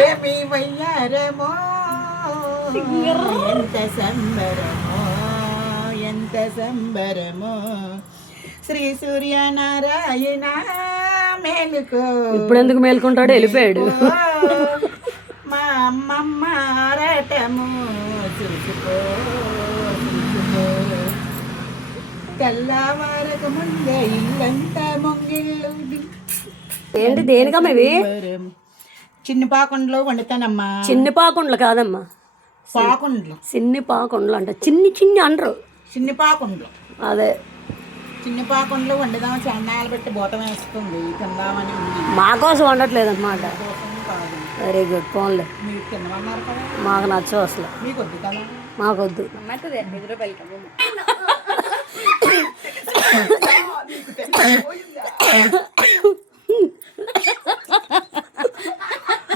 ఏమి వయ్యారమో ఎంత సంబరమో ఎంత సంబరమో శ్రీ సూర్యనారాయణ మేలుకో. ఇప్పుడు ఎందుకు మేలుకుంటాడు, వెళ్ళిపోయాడు. మా అమ్మమ్మ ఆరాటము చూసుకో చూసుకో. తెల్లవారకు ముందే ఇల్లంతా మొంగిళ్ళు. ఏంటి దేనికమ్మా ఇవి? చిన్ని పాకుండలో వండుతానమ్మా. చిన్ని పాకుండలు కాదమ్మా, పాకుండలు. చిన్ని పాకుండలు అంట, చిన్ని చిన్ని అనరు. చిన్ని పాకుండలు అదే చిన్ని పాకుండలు వండుదాం. చండాలు పెట్టి బోతం వేస్తుంది, తిందామని ఉంది. మా కోసం వండట్లేదు అన్నమాట. కోసం కాదు. Very good. ఫోన్లే, మీరు తినమన్నారు కదా, మాకు నచ్చవు అసలు. మీకు వద్దు కదా. మాకొద్దు.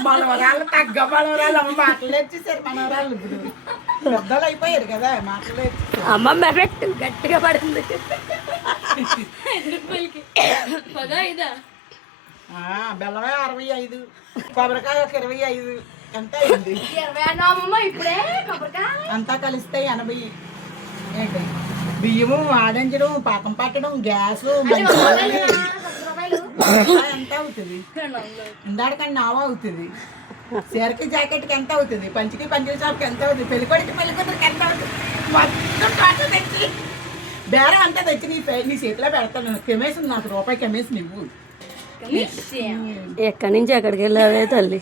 మనవరాళ్ళు తగ్గ మనవరాళ్ళు అమ్మ మాటలు వచ్చేసారు. మనవరాళ్ళు ఇప్పుడు పెద్దలు అయిపోయారు కదా, మాటలు అమ్మ ఎఫెక్ట్ గట్టిగా పడుతుంది. బెల్లమే 65, కొబ్బరికాయ 25, ఎంత అయింది? అంతా కలిస్తే 80. ఏంటి బియ్యము ఆడించడం, పాకం పట్టడం, గ్యాసు ఎంత అవుతుంది? ఇందాడికండి నావ అవుతుంది. చీరకి జాకెట్కి ఎంత అవుతుంది? పంచికి పంచల షాప్కి ఎంత అవుతుంది? పెళ్ళికొడికి పెళ్ళికొడికి ఎంత అవుతుంది? మొత్తం పాట తెచ్చి బేరం అంతా తెచ్చి నీ చేతిలో పెడతాను. కెమేషన్ నాకు రూపాయి కెమేషన్ ఇవ్వు. ఎక్కడి నుంచి ఎక్కడికి వెళ్ళావే తల్లి,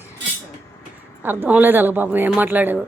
అర్థం లేదు అలా పాపం. ఏం మాట్లాడావు?